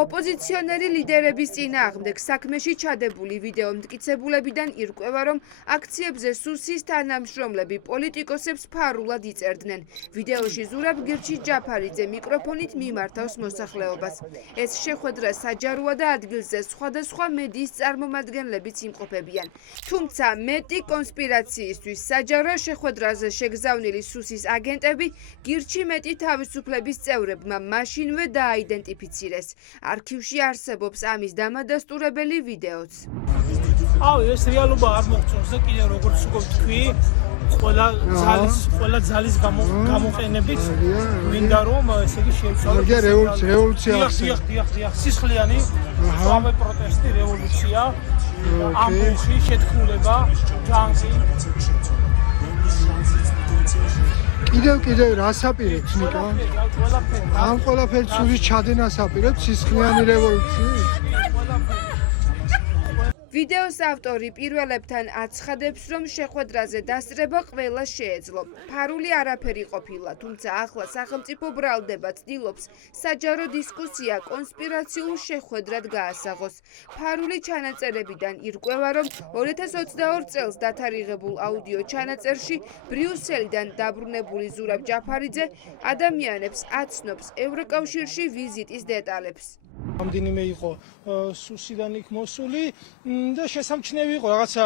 ოპოზიციონერი ლიდერების წინააღმდეგ საქმეში ჩადებული ვიდეო მტკიცებულებიდან ირკვევა, რომ აქციებზე სუსის თანამშრომლები პოლიტიკოსებს ფარულად იწერდნენ. ვიდეოში ზურაბ გირჩი ჯაფარიძე მიკროფონით მიმართავს მოსახლეობას. ეს შეხვედრა საჯაროა და ადგილზე სხვადასხვა მედიის წარმომადგენლებიც იმყოფებიან. თუმცა მეტი კონსპირაციისთვის საჯარო შეხვედრაზე შეგზავნილი სუსის აგენტები გირჩი მეტი თავისუფლების წევრებმა მაშინვე დააიდენტიფიცირეს. არქივში არსებობს ამის დამადასტურებელი ვიდეოც. ეს რეალობა არ მოხდეს და კიდევ როგორც უკვე თქვი, ყველა ძალის გამოყენებით მინდა რომ ესე იგი შეიცვალოს რევოლუცია სისხლიანი სამე პროტესტი რევოლუცია ამბოხი შეთქმულება ჯანგი კიდევ რას აპირებს ნიკა? ამ ყველაფერს სულის ჩადენას აპირებს სისხლიანი რევოლუციის? ვიდეოს ავტორი პირველებთან აცხადებს, რომ შეხვედრაზე დასწრება ყველა შეეძლო. ფარული არაფერი ყოფილა, თუმცა ახლა სახელმწიფო ბრალდება ცდილობს საჯარო დისკუსია კონსპირაციულ შეხვედრად გაასაღოს. ფარული ჩანაწერებიდან ირკვევა, რომ 2022 წელს დათარიღებულ აუდიო ჩანაწერში ბრიუსელიდან დაბრუნებული ზურაბ ჯაფარიძე ადამიანებს აცნობს ევროკავშირში ვიზიტის დეტალებს. რამდენიმე იყო სუსიდან იქ მოსული და შესამჩნევი იყო რაღაცა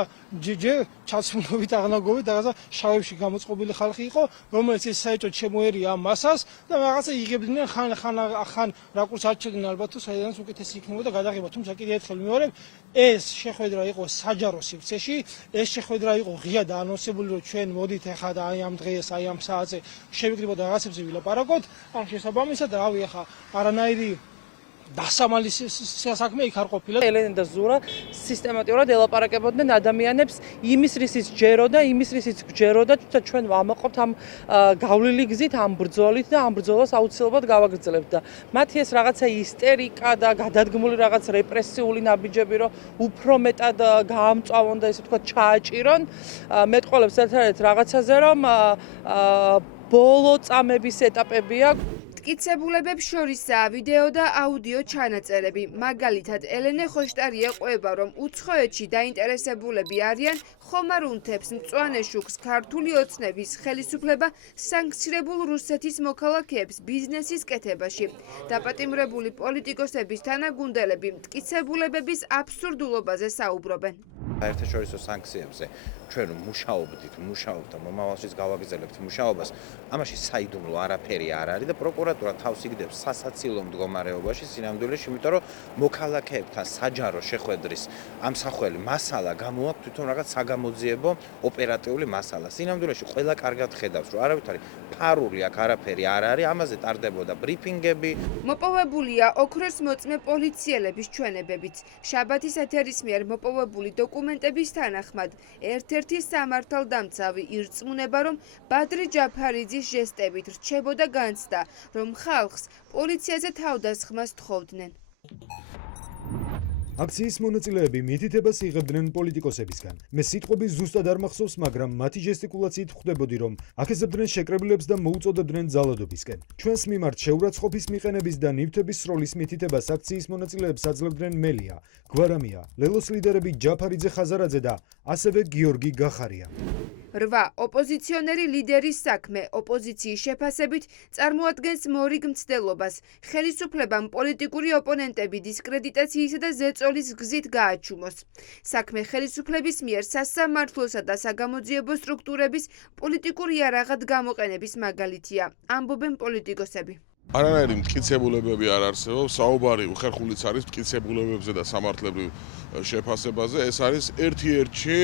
ჩაცმულობით აღნაგობით რაღაცა შავებში გამოწყობილი ხალხი იყო, რომელიც ეს საერთოდ შემოერია ამ მასას და რაღაცა იღებდნენ ხან რაკურს არჩევდნენ ალბათ თუ საიდანაც უკეთესი იქნებოდა გადაღება. თუმცა კიდევ ერთხელ ვიმეორებ, ეს შეხვედრა იყო საჯარო სივრცეში, ეს შეხვედრა იყო ღია და ანონსებული, რომ ჩვენ მოდით ახლა და აი ამ დღეს, აი ამ საათზე შევიკრიბოთ რაღაცებზე ვილაპარაკოთ. ან შესაბამისად, რავი ახლა არანაირი დასამალი საქმე იქ არ ყოფილა. ელენე და ზურა სისტემატურად ელაპარაკებოდნენ ადამიანებს იმის რისიც ჯეროდა, იმის რისიც გჯეროდა, თუმცა ჩვენ ვამაყობთ ამ გავლილი გზით, ამ ბრძოლით და ამ ბრძოლას აუცილებლად გავაგრძელებთ და მათი ეს რაღაცა ისტერიკა და გადადგმული რაღაც რეპრესიული ნაბიჯები, რომ უფრო მეტად გაამწვავონ და ესე ვთქვათ ჩააჭირონ, მეტყოლებს ერთ-ერთ რაღაცაზე, რომ ბოლო წამების ეტაპებია. მტკიცებულებებს შორისაა ვიდეო და აუდიო ჩანაწერები. მაგალითად, ელენე ხოშტარია ყვება, რომ უცხოეთში დაინტერესებულები არიან ხომარ უნთებს, მწვანე შუქს, ქართული ოცნების ხელისუფლება სანქცირებულ რუსეთის მოქალაქეებს ბიზნესის კეთებაში. დაპატიმრებული პოლიტიკოსების თანაგუნდელები მტკიცებულებების აბსურდულობაზე საუბრობენ. საერთაშორისო სანქციებზე ჩვენ მუშაობთ და მომავალშიც გავაგრძელებთ მუშაობას. ამაში საიდუმლო არაფერი არ არის და პროკურატურა თავს იგდებს სასაცილო მდგომარეობაში სინამდვილეში, იმიტომ რომ მოქალაქეებთან საჯარო შეხვედრის ამსახველი მასალა გამოაქვს თვითონ რაღაც საგამოძიებო ოპერატიული მასალა. სინამდვილეში ყველა კარგად ხედავს, რომ არავითარი ფარული აქ არაფერი არ არის, ამაზე ტარდებოდა ბრიფინგები. მოპოვებულია ოქროს მოწმე პოლიციელების ჩვენებებიც. შაბათის ეთერის მიერ მოპოვებული დოკუმენტების თანახმად, ერთ-ერთი სამართალდამცავი ირწმუნება, რომ ბადრი ჯაფარიძის ჟესტებით რჩებოდა განცდა, რომ ხალხს პოლიციაზე თავდასხმას თხოვდნენ. აქციის მონაწილეები მითითებას იღებდნენ პოლიტიკოსებისგან. მე სიტყვები ზუსტად არ მახსოვს, მაგრამ მათი ჟესტიკულაციით ხვდებოდი, რომ აქეზებდნენ შეკრებილებს და მოუწოდებდნენ ძალადობისკენ. ჩვენს მიმართ შეურაცხყოფის მიყენების და ნივთების სროლის მითითებას აქციის მონაწილეებს აძლევდნენ მელია, გვარამია, ლელოს ლიდერები ჯაფარიძე ხაზარაძე და ასევე გიორგი გახარია. 8. ოპოზიციონერი ლიდერის საქმე ოპოზიციის შეფასებით წარმოადგენს მორიგ მცდელობას. ხელისუფლებამ პოლიტიკური ოპონენტები დისკრედიტაციისა და ზეწოლის გზით გააჩუმოს. საქმე ხელისუფლების მიერ სასამართლოსა და საგამოძიებო სტრუქტურების პოლიტიკური იარაღად გამოყენების მაგალითია, ამბობენ პოლიტიკოსები. არანაირი მტკიცებულებები არ არსებობს, საუბარი უხერხულიც არის მტკიცებულებებზე და სამართლებრივ შეფასებაზე. ეს არის ერთ-ერთი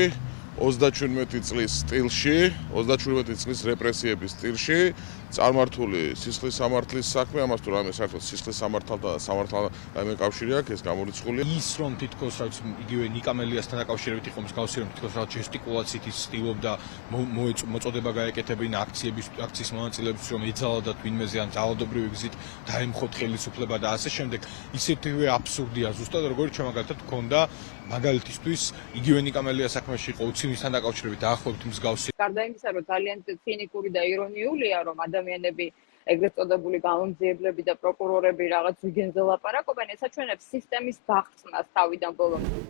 37 წლის სტილში, 37 წლის რეპრესიების სტილში წარმართული სისხლის სამართლის საქმე, ამას თუ რამე საერთოდ სისხლის სამართალთან და სამართალთან რაიმე კავშირი აქვს, ეს გამორიცხულია. ის რომ თითქოს რაც იგივე ნიკა მელიასთან დაკავშირებით იყო მსგავსი, რომ თითქოს რაღაც ჟესტიკულაციით ის ცდილობდა მოწოდება გაეკეთებინა აქციის მონაწილეებს, რომ ეძალადათ ვინმეზე ან ძალადობრივი გზით დაემხოთ ხელისუფლება და ასე შემდეგ. ისეთივე აბსურდია ზუსტად, როგორც ჩვენ მაგალითად გქონდა მაგალითისთვის იგივე ნიკა მელიას საქმეში იყო უცინისთან დაკავშირებით დაახლოებით მსგავსი. გარდა იმისა, რომ ძალიან ცინიკური და ირონიულია, რომ ადამიანები ეგრეთ წოდებული გამომძიებლები და პროკურორები რაღაც ზვიგენზე ლაპარაკობენ, ეს აჩვენებს სისტემის დახრწნას თავიდან ბოლომდე.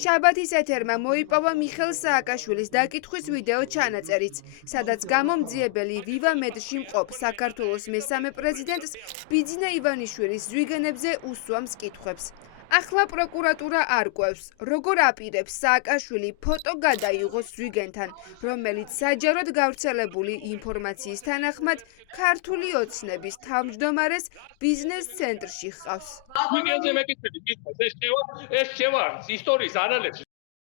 შაბათის ეთერმა მოიპოვა მიხეილ სააკაშვილის დაკითხვის ვიდეო ჩანაწერიც, სადაც გამომძიებელი ვივა მედში მყოფ საქართველოს მესამე პრეზიდენტს ბიძინა ივანიშვილის ზვიგენებზე უსვამს კითხვებს. ახლა პროკურატურა არკვევს, როგორ აპირებს სააკაშვილი ფოტო გადაიღოს ზვიგენთან, რომელიც საჯაროდ გავრცელებული ინფორმაციის თანახმად ქართული ოცნების თავმჯდომარეს ბიზნეს ცენტრში ჰყავს. ზვიგენზე მეკითხები, ეს შევა ისტორიის ანალიზში